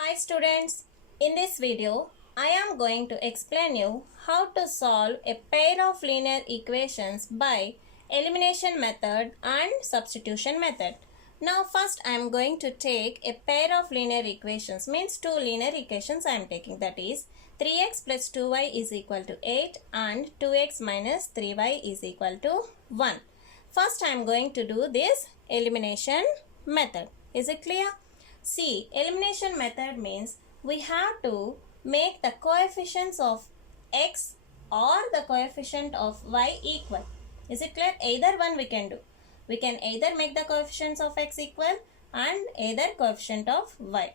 Hi students, in this video I am going to explain you how to solve a pair of linear equations by elimination method and substitution method. Now first I am going to take a pair of linear equations, means two linear equations I am taking, that is 3x plus 2y is equal to 8 and 2x minus 3y is equal to 1. First I am going to do this elimination method. Is it clear? See, elimination method means we have to make the coefficients of x or the coefficient of y equal. Is it clear? Either one we can do. We can either make the coefficients of x equal and either coefficient of y.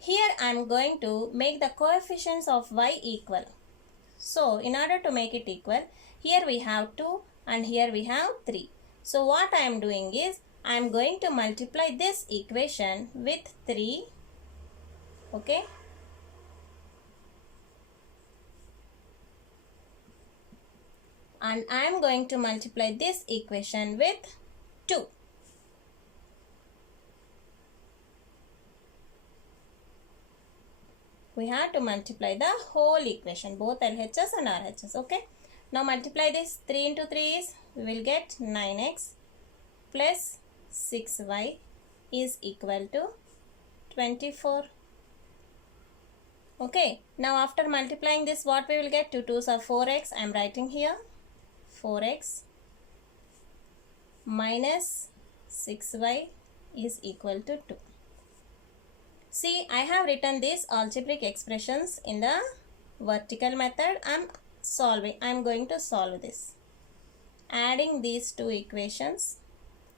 Here I am going to make the coefficients of y equal. So, in order to make it equal, here we have 2 and here we have 3. So, what I am doing is, I am going to multiply this equation with 3, okay, and I am going to multiply this equation with 2. We have to multiply the whole equation, both LHS and RHS, okay. Now multiply this, 3 into 3 is, we will get 9x plus 6y is equal to 24. Okay, now after multiplying this, what we will get? 2 2s are 4x. I am writing here 4x minus 6y is equal to 2. See, I have written these algebraic expressions in the vertical method. I am going to solve this. Adding these two equations.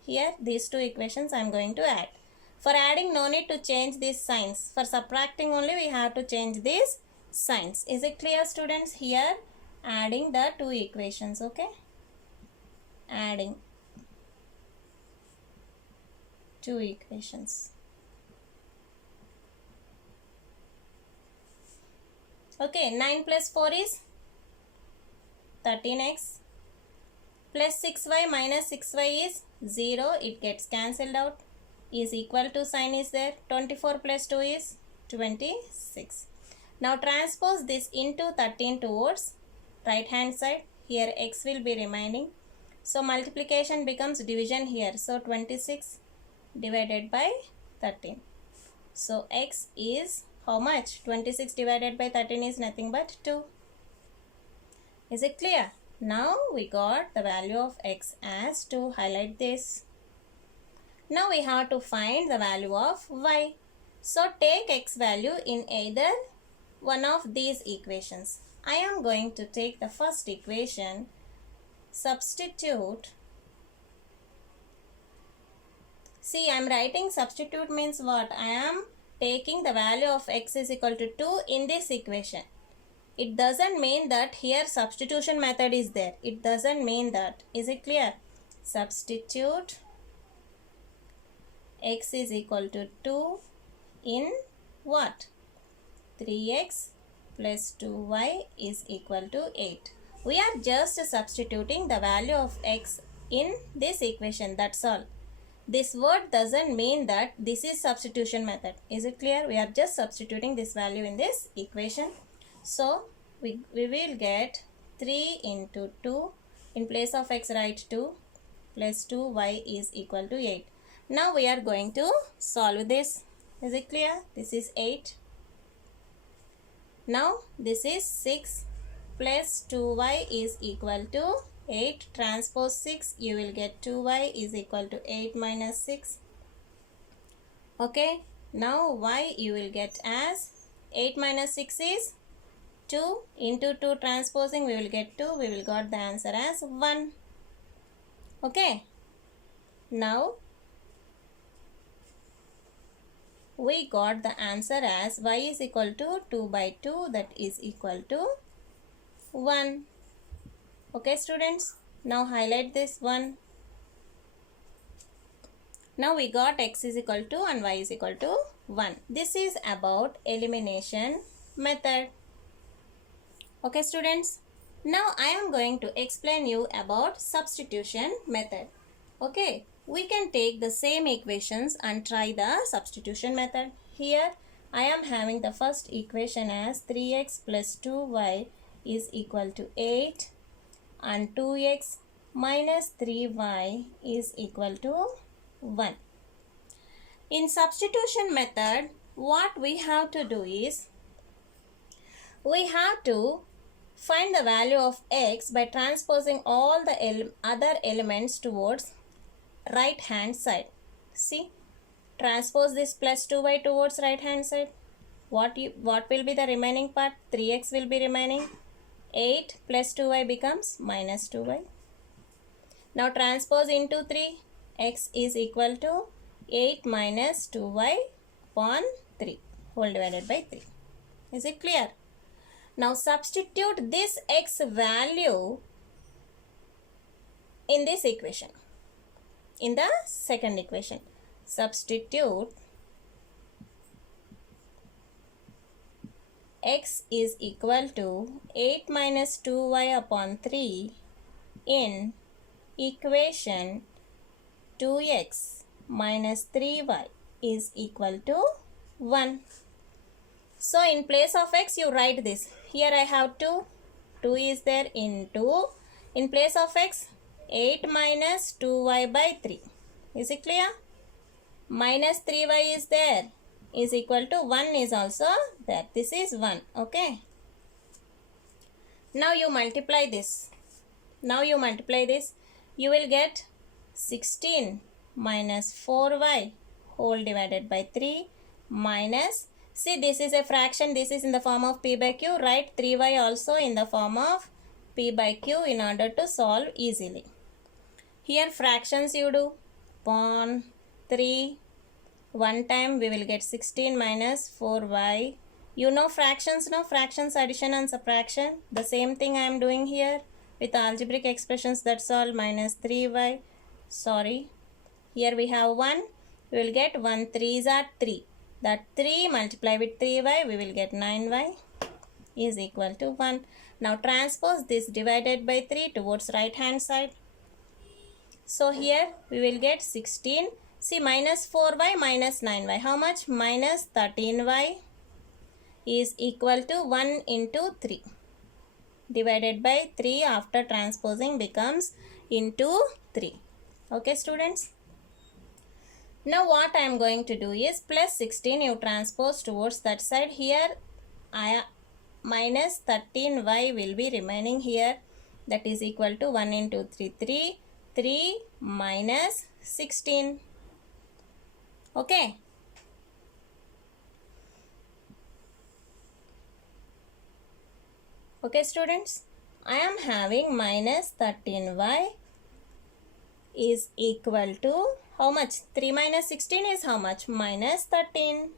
Here, these two equations I am going to add. For adding, no need to change these signs. For subtracting only, we have to change these signs. Is it clear, students? Here, adding the two equations, okay? Adding two equations. Okay, 9 plus 4 is 13x. Plus 6y minus 6y is 0. It gets cancelled out. Is equal to sign is there. 24 plus 2 is 26. Now transpose this into 13 towards right hand side. Here x will be remaining. So multiplication becomes division here. So 26 divided by 13. So x is how much? 26 divided by 13 is nothing but 2. Is it clear? Now we got the value of x as 2. Highlight this. Now we have to find the value of y. So take x value in either one of these equations. I am going to take the first equation, substitute. See, I am writing substitute means what? I am taking the value of x is equal to 2 in this equation. It doesn't mean that here substitution method is there. It doesn't mean that. Is it clear? Substitute x is equal to 2 in what? 3x plus 2y is equal to 8. We are just substituting the value of x in this equation. That's all. This word doesn't mean that this is substitution method. Is it clear? We are just substituting this value in this equation. So, we will get 3 into 2. In place of x, write 2 plus 2y is equal to 8. Now, we are going to solve this. Is it clear? This is 8. Now, this is 6 plus 2y is equal to 8. Transpose 6, you will get 2y is equal to 8 minus 6. Okay. Now, y you will get as 8 minus 6 is 2 into 2 transposing, we will get 2. We will got the answer as 1. Okay. Now, we got the answer as y is equal to 2 by 2, that is equal to 1. Okay, students. Now, highlight this 1. Now, we got x is equal to and y is equal to 1. This is about elimination method. Okay, students. Now, I am going to explain you about substitution method. Okay, we can take the same equations and try the substitution method. Here, I am having the first equation as 3x plus 2y is equal to 8 and 2x minus 3y is equal to 1. In substitution method, what we have to do is, we have to find the value of x by transposing all the other elements towards right hand side. See, transpose this plus 2y towards right hand side. What will be the remaining part? 3x will be remaining. 8 plus 2y becomes minus 2y. Now transpose into 3. X is equal to 8 minus 2y upon 3 whole divided by 3. Is it clear? Now substitute this x value in this equation. In the second equation, substitute x is equal to 8 minus 2y upon 3 in equation 2x minus 3y is equal to 1. So in place of x you write this. Here I have 2. 2 is there into, in place of x, 8 minus 2y by 3. Is it clear? Minus 3y is there, is equal to 1 is also there. This is 1. Okay. Now you multiply this. You will get 16 minus 4y whole divided by 3 minus, see this is a fraction, this is in the form of p by q. Write 3y also in the form of p by q in order to solve easily. Here fractions you do. Upon 3, one time we will get 16 minus 4y. You know fractions, no? Fractions, addition and subtraction. The same thing I am doing here with algebraic expressions, that's all. Minus 3y. Sorry. Here we have 1. We will get 1 3s are 3. That 3 multiply with 3y, we will get 9y is equal to 1. Now transpose this divided by 3 towards right hand side. So here we will get 16. See, minus 4y minus 9y. How much? Minus 13y is equal to 1 into 3. Divided by 3 after transposing becomes into 3. Okay, students? Now what I am going to do is plus 16 you transpose towards that side. Here minus 13y will be remaining here. That is equal to 1 into 3, 3. 3 minus 16. Okay. Okay, students. I am having minus 13y is equal to how much? 3 minus 16 is how much? Minus 13.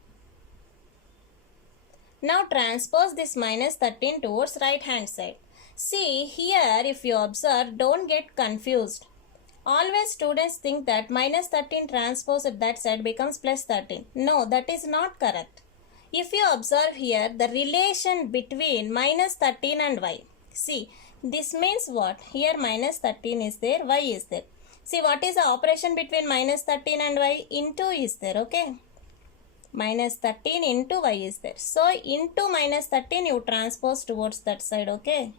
Now transpose this minus 13 towards right hand side. See here, if you observe, don't get confused. Always students think that minus 13 transpose at that side becomes plus 13. No, that is not correct. If you observe here the relation between minus 13 and y. See, this means what? Here minus 13 is there, y is there. See, what is the operation between minus 13 and y? Into is there, okay? Minus 13 into y is there. So, into minus 13 you transpose towards that side, okay?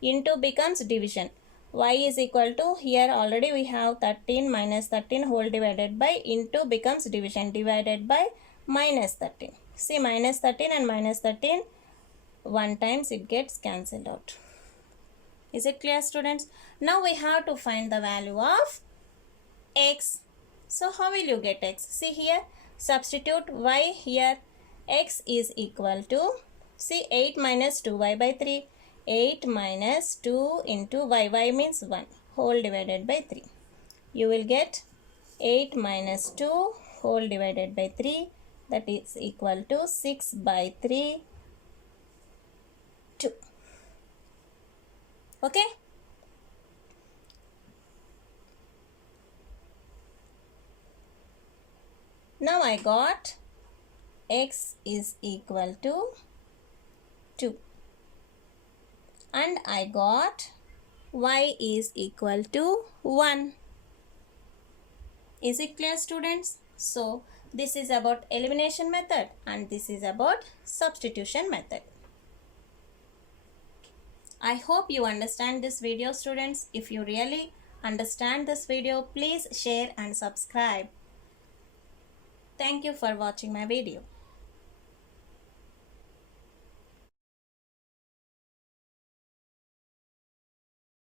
Into becomes division. Y is equal to, here already we have 13 minus 13 whole divided by, into becomes division, divided by minus 13. See, minus 13 and minus 13, one times it gets cancelled out. Is it clear, students? Now we have to find the value of x. So how will you get x? See here, substitute y here. X is equal to, see, 8 minus 2y by 3. 8 minus 2 into y. Y means 1 whole divided by 3. You will get 8 minus 2 whole divided by 3. That is equal to 6 by 3, 2. Okay. Now I got x is equal to 2. And I got y is equal to 1. Is it clear, students? So, This is about elimination method and this is about substitution method. I hope you understand this video, students. If you really understand this video, please share and subscribe. Thank you for watching my video.